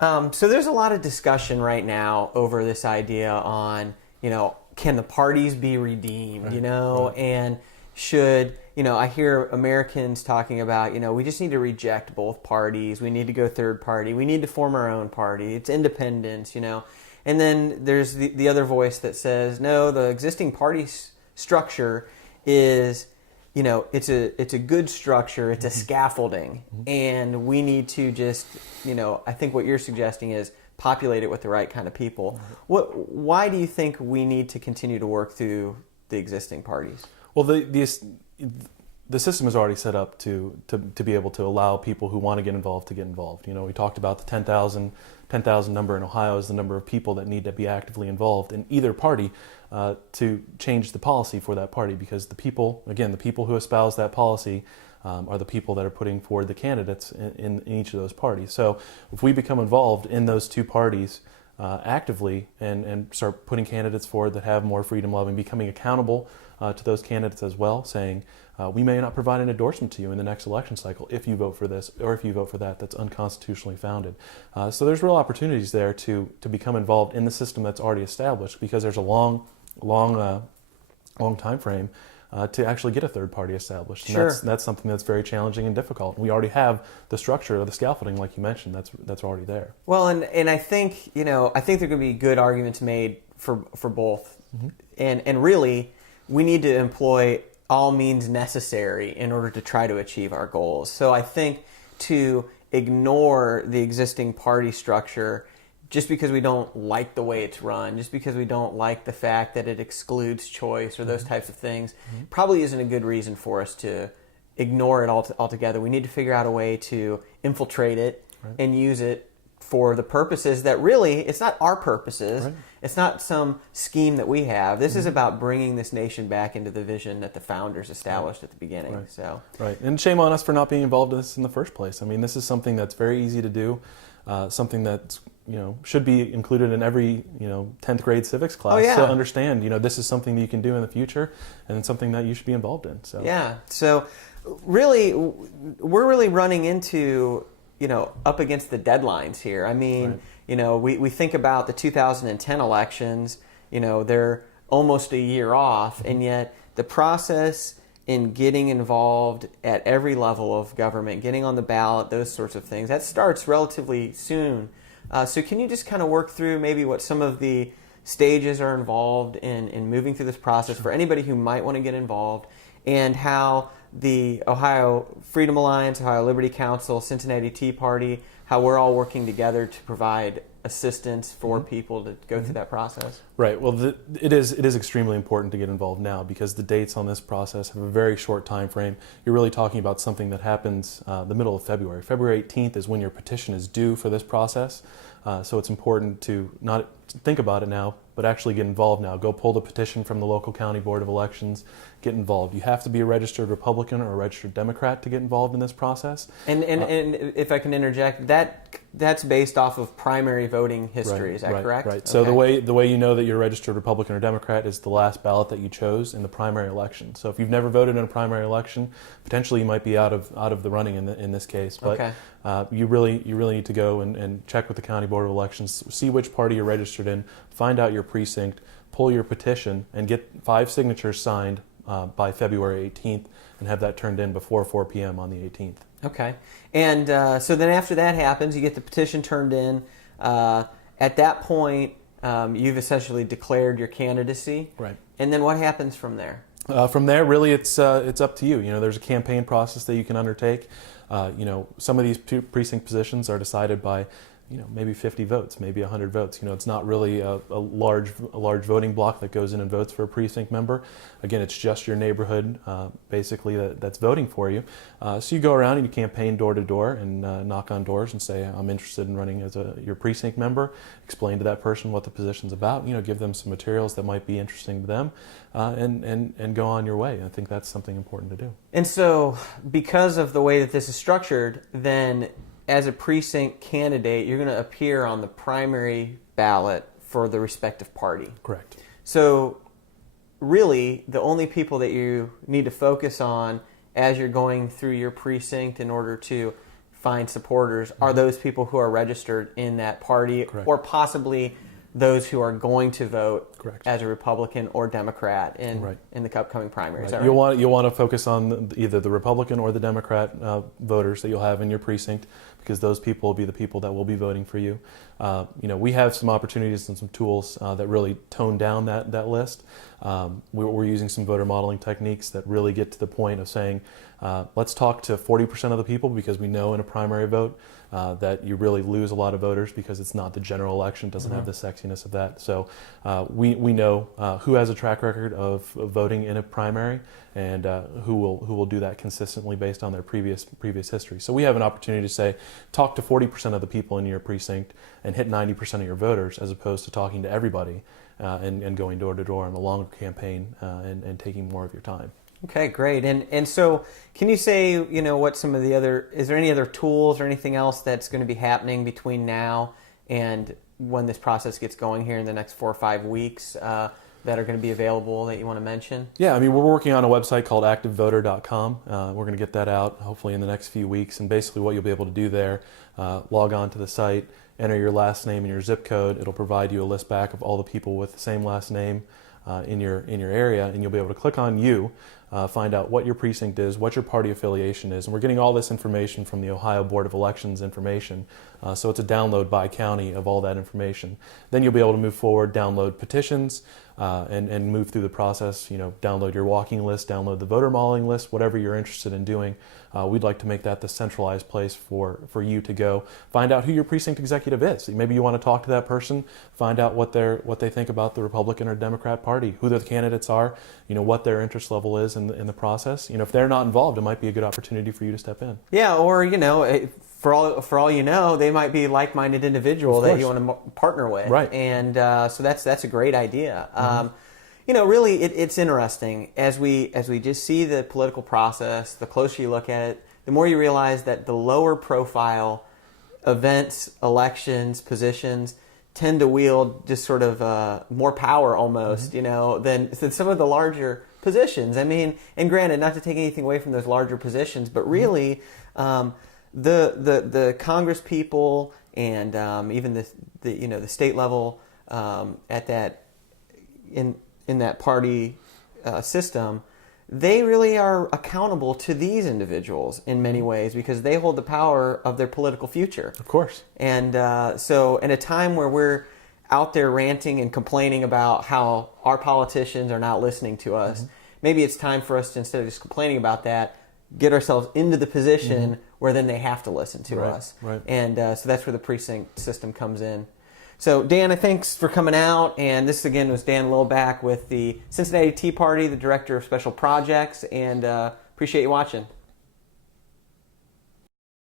So there's a lot of discussion right now over this idea on, can the parties be redeemed, Right. and should, I hear Americans talking about, we just need to reject both parties. We need to go third party. We need to form our own party. It's independence, And then there's the other voice that says, no, the existing party structure is, it's a good structure. It's a scaffolding, and we need to just, I think what you're suggesting is populate it with the right kind of people. Why do you think we need to continue to work through the existing parties? Well, the system is already set up to be able to allow people who want to get involved to get involved. We talked about the 10,000 number in Ohio is the number of people that need to be actively involved in either party to change the policy for that party, because the people who espouse that policy are the people that are putting forward the candidates in each of those parties. So if we become involved in those two parties actively and start putting candidates forward that have more freedom loving, becoming accountable to those candidates as well, saying we may not provide an endorsement to you in the next election cycle if you vote for this or if you vote for that. That's unconstitutionally founded. So there's real opportunities there to become involved in the system that's already established, because there's a long time frame to actually get a third party established. And Sure. that's something that's very challenging and difficult. We already have the structure of the scaffolding, like you mentioned, that's already there. Well, and I think, I think there could be good arguments made for both. And really, we need to employ all means necessary in order to try to achieve our goals. So I think to ignore the existing party structure just because we don't like the way it's run, just because we don't like the fact that it excludes choice or those types of things, probably isn't a good reason for us to ignore it altogether. We need to figure out a way to infiltrate it and use it for the purposes that really, it's not our purposes. Right. It's not some scheme that we have. This is about bringing this nation back into the vision that the founders established at the beginning. Right. So, right. And shame on us for not being involved in this in the first place. I mean, this is something that's very easy to do, something that's should be included in every 10th grade civics class. Oh, yeah. So understand, this is something that you can do in the future, and it's something that you should be involved in. So yeah. So really, we're really running into up against the deadlines here. I mean, we think about the 2010 elections. They're almost a year off, and yet the process in getting involved at every level of government, getting on the ballot, those sorts of things, that starts relatively soon. So can you just kind of work through maybe what some of the stages are involved in moving through this process for anybody who might want to get involved, and how the Ohio Freedom Alliance, Ohio Liberty Council, Cincinnati Tea Party, how we're all working together to provide assistance for people to go through that process? Right. Well, it is extremely important to get involved now, because the dates on this process have a very short time frame. You're really talking about something that happens the middle of February. February 18th is when your petition is due for this process. So it's important to not think about it now, but actually get involved now. Go pull the petition from the local county board of elections. Get involved. You have to be a registered Republican or a registered Democrat to get involved in this process. And if I can interject, that's based off of primary voting history. Right, is that correct? Right. So the way you know that you're a registered Republican or Democrat is the last ballot that you chose in the primary election. So if you've never voted in a primary election, potentially you might be out of the running in this case. But you really need to go and check with the county board of elections, see which party you're registered in, find out your precinct, pull your petition, and get 5 signatures signed by February 18th, and have that turned in before 4 p.m. on the 18th. Okay. And so then after that happens, you get the petition turned in. At that point, you've essentially declared your candidacy. Right. And then what happens from there? From there, really, it's up to you. There's a campaign process that you can undertake. Some of these precinct positions are decided by maybe 50 votes, maybe 100 votes. It's not really a large voting block that goes in and votes for a precinct member. Again, it's just your neighborhood, basically, that's voting for you. So you go around and you campaign door to door and knock on doors and say, I'm interested in running as your precinct member. Explain to that person what the position's about. Give them some materials that might be interesting to them, and go on your way. I think that's something important to do. And so, because of the way that this is structured, then as a precinct candidate, you're going to appear on the primary ballot for the respective party. Correct. So really, the only people that you need to focus on as you're going through your precinct in order to find supporters are those people who are registered in that party, Correct. or possibly those who are going to vote Correct. as a Republican or Democrat in Right. in the upcoming primary. Right. Is that right? You'll want to focus on either the Republican or the Democrat voters that you'll have in your precinct, because those people will be the people that will be voting for you. We have some opportunities and some tools that really tone down that list. We're using some voter modeling techniques that really get to the point of saying, let's talk to 40% of the people, because we know in a primary vote that you really lose a lot of voters because it's not the general election, doesn't have the sexiness of that. So we know who has a track record of voting in a primary, and who will do that consistently based on their previous history. So we have an opportunity to say, talk to 40% of the people in your precinct and hit 90% of your voters, as opposed to talking to everybody and going door to door on a longer campaign and taking more of your time. Okay, great. And so can you say, what some of the other, is there any other tools or anything else that's going to be happening between now and when this process gets going here in the next 4 or 5 weeks that are going to be available that you want to mention? Yeah, we're working on a website called activevoter.com. We're going to get that out hopefully in the next few weeks. And basically what you'll be able to do there, log on to the site, enter your last name and your zip code. It'll provide you a list back of all the people with the same last name in your area, and you'll be able to click on you, find out what your precinct is, what your party affiliation is, and we're getting all this information from the Ohio Board of Elections information, so it's a download by county of all that information. Then you'll be able to move forward, download petitions, and move through the process, download your walking list, download the voter modeling list, whatever you're interested in doing. We'd like to make that the centralized place for you to go. Find out who your precinct executive is. Maybe you want to talk to that person, find out what they think about the Republican or Democrat Party, who the candidates are, what their interest level is in the process. If they're not involved, it might be a good opportunity for you to step in. Yeah, or for all you know, they might be like-minded individual that you want to partner with. Right. And so that's a great idea. Really, it's interesting as we just see the political process. The closer you look at it, the more you realize that the lower profile events, elections, positions tend to wield just sort of more power almost, than some of the larger positions. And granted, not to take anything away from those larger positions, but really, the Congress people and even the state level at that in that party system, they really are accountable to these individuals in many ways because they hold the power of their political future. Of course. And so in a time where we're out there ranting and complaining about how our politicians are not listening to us, maybe it's time for us to, instead of just complaining about that, get ourselves into the position where then they have to listen to us. Right. And so that's where the precinct system comes in. So, Dan, thanks for coming out. And this, again, was Dan Lillback with the Cincinnati Tea Party, the Director of Special Projects. And appreciate you watching.